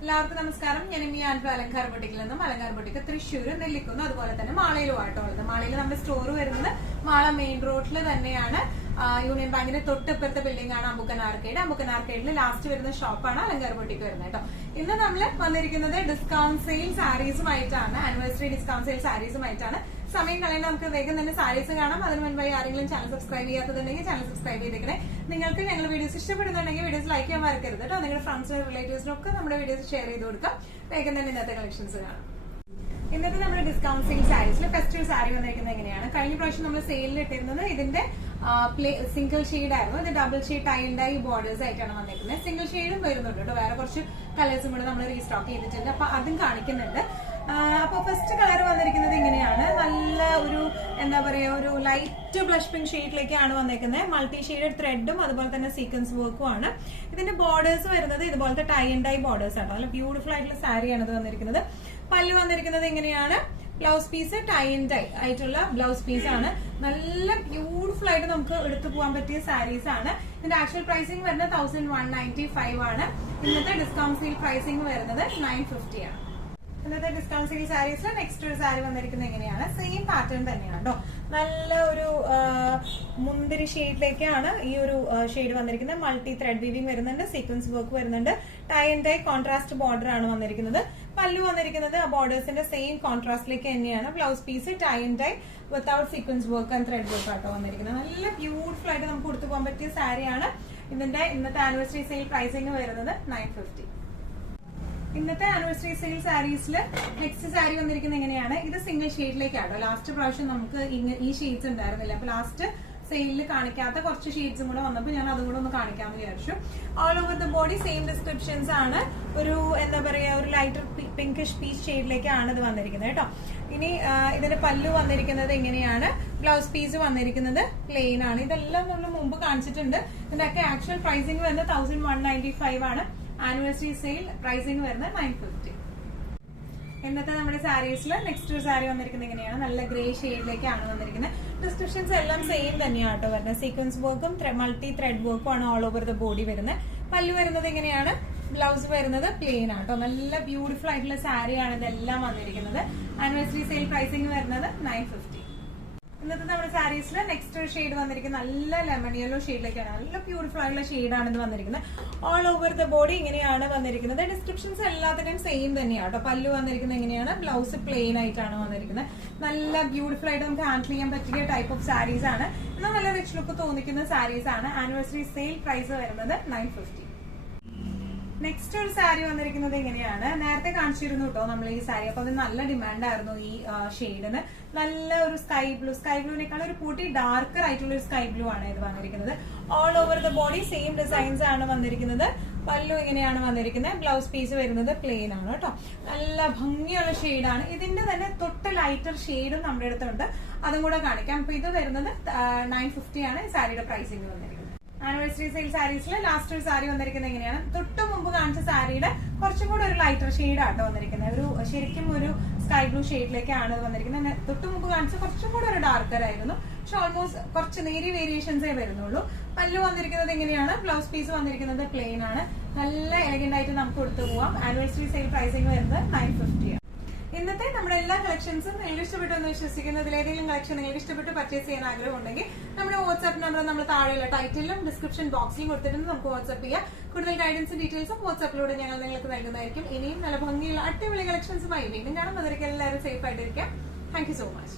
എല്ലാവർക്കും നമസ്കാരം. ഞാൻ ഇനി ആൻഡ്രോ അലങ്കാർ ബൊട്ടിക്കിൽ നിന്നും അലങ്കാർ ബൊട്ടിക്ക് തൃശ്ശൂർ നെല്ലിക്കുന്നു, അതുപോലെ തന്നെ മാളയിലുമായിട്ടോ ഉള്ളത്. മാളയിൽ നമ്മുടെ സ്റ്റോർ വരുന്നത് മാള മെയിൻ റോഡിൽ തന്നെയാണ്. യൂണിയൻ ബാങ്കിന്റെ തൊട്ടിപ്പുറത്തെ ബിൽഡിംഗ് ആണ് അമ്പുക്കൻ ആർക്കേഡ്. അമ്പുക്കൻ ആർക്കേഡിൽ ലാസ്റ്റ് വരുന്ന ഷോപ്പാണ് അലങ്കാർ ബൊട്ടിക്ക് വരുന്നത് കേട്ടോ. ഇന്ന് നമ്മൾ വന്നിരിക്കുന്നത് ഡിസ്കൗണ്ട് സെയിൽ സാരീസുമായിട്ടാണ്, ആനിവേഴ്സറി ഡിസ്കൗണ്ട് സെയിൽ സാരീസുമായിട്ടാണ്. സമയം കളയേണ്ട, നമുക്ക് വേഗം തന്നെ സാരീസ് കാണാം. അതിന് മുൻപായി ആരെങ്കിലും ചാനൽ സബ്സ്ക്രൈബ് ചെയ്യാത്തതുണ്ടെങ്കിൽ ചാനൽ സബ്സ്ക്രൈബ് ചെയ്തേക്കണേ. നിങ്ങൾക്ക് ഞങ്ങൾ വീഡിയോസ് ഇഷ്ടപ്പെടുന്നുണ്ടെങ്കിൽ വീഡിയോസ് ലൈക്ക് ചെയ്യാൻ മറക്കരുത് കേട്ടോ. നിങ്ങളുടെ ഫ്രണ്ട്സിനും റിലേറ്റീവ്സിനും ഒക്കെ നമ്മുടെ വീഡിയോസ് ഷെയർ ചെയ്ത് കൊടുക്കാം. വേഗം തന്നെ ഇന്നത്തെ കളക്ഷൻസ് കാണാം. ഇന്നത്തെ നമ്മുടെ ഡിസ്കൗണ്ട് സെയിൽ സാരീസിൽ ഫെസ്റ്റിവൽ സാരി വന്നിരിക്കുന്നത് എങ്ങനെയാണ്? കഴിഞ്ഞ പ്രാവശ്യം നമ്മൾ സെയിലിൽ ഇട്ടിരുന്നത് ഇതിന്റെ സിംഗിൾ ഷെയ്ഡ് ആയിരുന്നു. ഇത് double shade tie and dye borders ആയിട്ടാണ് വന്നിരിക്കുന്നത്. സിംഗിൾ ഷെയ്ഡും വരുന്നുണ്ട് കേട്ടോ. വേറെ കുറച്ച് കളേഴ്സും കൂടെ നമ്മൾ റീസ്റ്റോക്ക് ചെയ്തിട്ടുണ്ട്, അപ്പൊ അതും കാണിക്കുന്നുണ്ട്. അപ്പൊ ഫസ്റ്റ് കളർ വന്നിരിക്കുന്നത് ഇങ്ങനെയാണ്. നല്ല ഒരു എന്താ പറയാ, ഒരു ലൈറ്റ് ബ്ലഷ് പിങ്ക് ഷെയ്ഡിലേക്കാണ് വന്നിരിക്കുന്നത്. മൾട്ടി ഷെയ്ഡ് ത്രെഡും അതുപോലെ തന്നെ സീക്വൻസ് വർക്കും ആണ്. ഇതിന്റെ ബോർഡേഴ്സ് വരുന്നത് ഇതുപോലത്തെ ടൈ ആൻഡ് ഡൈ ബോർഡേഴ്സ് ആണ്. നല്ല ബ്യൂട്ടിഫുൾ ആയിട്ടുള്ള സാരിയാണ് ഇത് വന്നിരിക്കുന്നത്. പല്ല് വന്നിരിക്കുന്നത് ഇങ്ങനെയാണ്. Blouse piece tie and dye ആയിട്ടുള്ള ബ്ലൗസ് പീസ് ആണ്. നല്ല ബ്യൂട്ടിഫുൾ ആയിട്ട് നമുക്ക് എടുത്തു പോകാൻ പറ്റിയ സാരീസ് ആണ്. ഇതിന്റെ ആക്ച്വൽ പ്രൈസിംഗ് വരുന്നത് 1195 ആണ്. ഇന്നത്തെ ഡിസ്കൗണ്ട് സെയിൽ പ്രൈസിംഗ് വരുന്നത് 950 ആണ്. ഇന്നത്തെ ഡിസ്കൗണ്ട് സെയിൽ സാരീസിൽ നെക്സ്റ്റ് ഒരു സാരി വന്നിരിക്കുന്നത് എങ്ങനെയാണ്? സെയിം പാറ്റേൺ തന്നെയാണ് കേട്ടോ. നല്ല ഒരു മുന്തിരി ഷെയ്ഡിലേക്കാണ് ഈ ഒരു ഷെയ്ഡ് വന്നിരിക്കുന്നത്. മൾട്ടി ത്രെഡ് വീവിംഗ് വരുന്നുണ്ട്, സീക്വൻസ് വർക്ക് വരുന്നുണ്ട്, tie and dye contrast border ആണ് വന്നിരിക്കുന്നത്. പല്ലു വന്നിരിക്കുന്നത് ആ ബോർഡേഴ്സിന്റെ സെയിം കോൺട്രാസ്റ്റിലേക്ക് തന്നെയാണ്. Blouse piece tie and dye without sequence work and thread work ആട്ടോ വന്നിരിക്കുന്നത്. നല്ല ബ്യൂട്ടിഫുൾ ആയിട്ട് നമുക്ക് കൊടുത്തു പോകാൻ പറ്റിയ സാരിയാണ്. ഇതിന്റെ ഇന്നത്തെ ആനിവേഴ്സറി സെയിൽ പ്രൈസിംഗ് വരുന്നത് 950. ഇന്നത്തെ ആനിവേഴ്സറി സെയിൽ സാരീസിൽ നെക്സ്റ്റ് സാരി വന്നിരിക്കുന്നത് എങ്ങനെയാണ്? ഇത് സിംഗിൾ ഷെയ്ഡിലേക്കാട്ടോ. ലാസ്റ്റ് പ്രാവശ്യം നമുക്ക് ഈ ഷെയ്ഡ്സ് ഉണ്ടായിരുന്നില്ല, അപ്പൊ ലാസ്റ്റ് സെയിലിൽ കാണിക്കാത്ത കുറച്ച് ഷെയ്ഡ്സും കൂടെ വന്നപ്പോൾ ഞാൻ അതും കൂടെ ഒന്ന് കാണിക്കാമെന്ന് വിചാരിച്ചു. All over the body same descriptions ആണ്. ഒരു എന്താ പറയാ, ഒരു ലൈറ്റർ പിങ്കിഷ് പീച്ച് ഷെയ്ഡിലേക്കാണ് ഇത് വന്നിരിക്കുന്നത് കേട്ടോ. ഇനി ഇതിന്റെ പല്ലു വന്നിരിക്കുന്നത് എങ്ങനെയാണ്? ബ്ലൗസ് പീസ് വന്നിരിക്കുന്നത് പ്ലെയിൻ ആണ്. ഇതെല്ലാം നമ്മൾ മുമ്പ് കാണിച്ചിട്ടുണ്ട്. ഇതിന്റെയൊക്കെ ആക്ച്വൽ പ്രൈസിംഗ് വരുന്നത് 1195 ആണ്. ആനിവേഴ്സറി സെയിൽ പ്രൈസിംഗ് വരുന്നത് 950. ഇന്നത്തെ നമ്മുടെ സാരീസിൽ നെക്സ്റ്റ് ഒരു സാരി വന്നിരിക്കുന്നത് എങ്ങനെയാണ്? നല്ല ഗ്രേ ഷെയ്ഡിലേക്കാണ് വന്നിരിക്കുന്നത്. ഡിസ്ക്രിപ്ഷൻസ് എല്ലാം സെയിം തന്നെയാണ് കേട്ടോ വരുന്നത്. സീക്വൻസ് വർക്കും മൾട്ടി ത്രെഡ് വർക്കും ആണ് ഓൾ ഓവർ ദ ബോഡി വരുന്നത്. പല്ലു വരുന്നത് എങ്ങനെയാണ്? ബ്ലൗസ് വരുന്നത് പ്ലെയിൻ ആട്ടോ. നല്ല ബ്യൂട്ടിഫുൾ ആയിട്ടുള്ള സാരിയാണ് ഇതെല്ലാം വന്നിരിക്കുന്നത്. ആനിവേഴ്സറി സെയിൽ പ്രൈസിംഗ് വരുന്നത് 950. ഇന്നത്തെ നമ്മുടെ സാരീസിൽ നെക്സ്റ്റ് ഒരു ഷെയ്ഡ് വന്നിരിക്കുന്നത് നല്ല ലെമൺ യെല്ലോ ഷെയ്ഡിലേക്കാണ്. നല്ല ബ്യൂട്ടിഫുൾ ആയിട്ടുള്ള ഷെയ്ഡാണ് ഇത് വന്നിരിക്കുന്നത്. ഓൾ ഓവർ ദ ബോഡി ഇങ്ങനെയാണ് വന്നിരിക്കുന്നത്. ഡിസ്ക്രിപ്ഷൻസ് എല്ലാത്തിനും സെയിം തന്നെയാണ് കേട്ടോ. പല്ലു വന്നിരിക്കുന്നത് എങ്ങനെയാണ്? ബ്ലൗസ് പ്ലെയിൻ ആയിട്ടാണ് വന്നിരിക്കുന്നത്. നല്ല ബ്യൂട്ടിഫുൾ ആയിട്ട് നമുക്ക് ഹാൻഡിൽ ചെയ്യാൻ പറ്റിയ ടൈപ്പ് ഓഫ് സാരീസ് ആണ്. എന്നാൽ നല്ല റിച്ച് ലുക്ക് തോന്നിക്കുന്ന സാരീസ് ആണ്. ആനിവേഴ്സറി സെയിൽ പ്രൈസ് വരുന്നത് 950. നെക്സ്റ്റ് ഒരു സാരി വന്നിരിക്കുന്നത് എങ്ങനെയാണ്? നേരത്തെ കാണിച്ചിരുന്നു കേട്ടോ നമ്മൾ ഈ സാരി. അപ്പൊ അത് നല്ല ഡിമാൻഡായിരുന്നു ഈ ഷെയ്ഡിന്. നല്ല ഒരു സ്കൈ ബ്ലൂവിനേക്കാൾ ഒരു കൂട്ടി ഡാർക്കർ ആയിട്ടുള്ള ഒരു സ്കൈ ബ്ലൂ ആണ് ഇത് വന്നിരിക്കുന്നത്. All over the body same designs ആണ് വന്നിരിക്കുന്നത്. പല്ലു ഇങ്ങനെയാണ് വന്നിരിക്കുന്നത്. ബ്ലൗസ് പീസ് വരുന്നത് പ്ലെയിൻ ആണ് കേട്ടോ. നല്ല ഭംഗിയുള്ള ഷെയ്ഡാണ്. ഇതിന്റെ തന്നെ തൊട്ട് ലൈറ്റർ ഷെയ്ഡും നമ്മുടെ അടുത്തുണ്ട്, അതും കൂടെ കാണിക്കാം. അപ്പൊ ഇത് വരുന്നത് 950 ആണ് സാരിയുടെ പ്രൈസിംഗ് വന്നിരിക്കുന്നത്. ആനിവേഴ്സറി സെയിൽ സാരീസിൽ ലാസ്റ്റ് ഒരു സാരി വന്നിരിക്കുന്നത് എങ്ങനെയാണ്? തൊട്ട് മുമ്പ് കാണിച്ച സാരിയുടെ കുറച്ചും കൂടെ ഒരു ലൈറ്റർ ഷെയ്ഡ് ആട്ടോ വന്നിരിക്കുന്നത്. ഒരു ശരിക്കും ഒരു സ്കൈ ബ്ലൂ ഷെയ്ഡിലേക്കാണ് വന്നിരിക്കുന്നത്. തൊട്ട് മുമ്പ് കാണിച്ച കുറച്ചും കൂടെ ഒരു ഡാർക്കർ ആയിരുന്നു, പക്ഷെ ഓൾമോസ്റ്റ് കുറച്ച് നേരിയ വേരിയേഷൻസേ വരുന്നുള്ളൂ. പല്ലു വന്നിരിക്കുന്നത് എങ്ങനെയാണ്? ബ്ലൗസ് പീസ് വന്നിരിക്കുന്നത് പ്ലെയിൻ ആണ്. നല്ല എലഗന്റ് ആയിട്ട് നമുക്ക് കൊടുത്തു പോവാം. ആനിവേഴ്സറി സെയിൽ പ്രൈസിംഗ് വരുന്നത് 950 ആണ്. ഇന്നത്തെ നമ്മുടെ എല്ലാ കളക്ഷൻസും നിങ്ങൾക്ക് ഇഷ്ടപ്പെട്ടു എന്ന് വിശ്വസിക്കുന്നു. ഇതിലേതെങ്കിലും കളക്ഷൻ നിങ്ങൾക്ക് ഇഷ്ടപ്പെട്ട് പർച്ചേസ് ചെയ്യാൻ ആഗ്രഹം ഉണ്ടെങ്കിൽ നമ്മുടെ വാട്സ്ആപ്പ് നമ്പർ നമ്മൾ താഴെയുള്ള ടൈറ്റിലും ഡിസ്ക്രിപ്ഷൻ ബോക്സിലും കൊടുത്തിട്ടുണ്ട്. നമുക്ക് വാട്സ്ആപ്പ് ചെയ്യാം. കൂടുതൽ ഗൈഡൻസും ഡീറ്റെയിൽസും വാട്സ്ആപ്പിലൂടെ ഞങ്ങൾ നിങ്ങൾക്ക് നൽകുന്നതായിരിക്കും. ഇനിയും നല്ല ഭംഗിയുള്ള അടിപൊളി കളക്ഷൻസുമായി വീണ്ടും കാണാം. അതിലേക്ക് എല്ലാവരും സേഫ് ആയിട്ടിരിക്കാം. Thank you so much.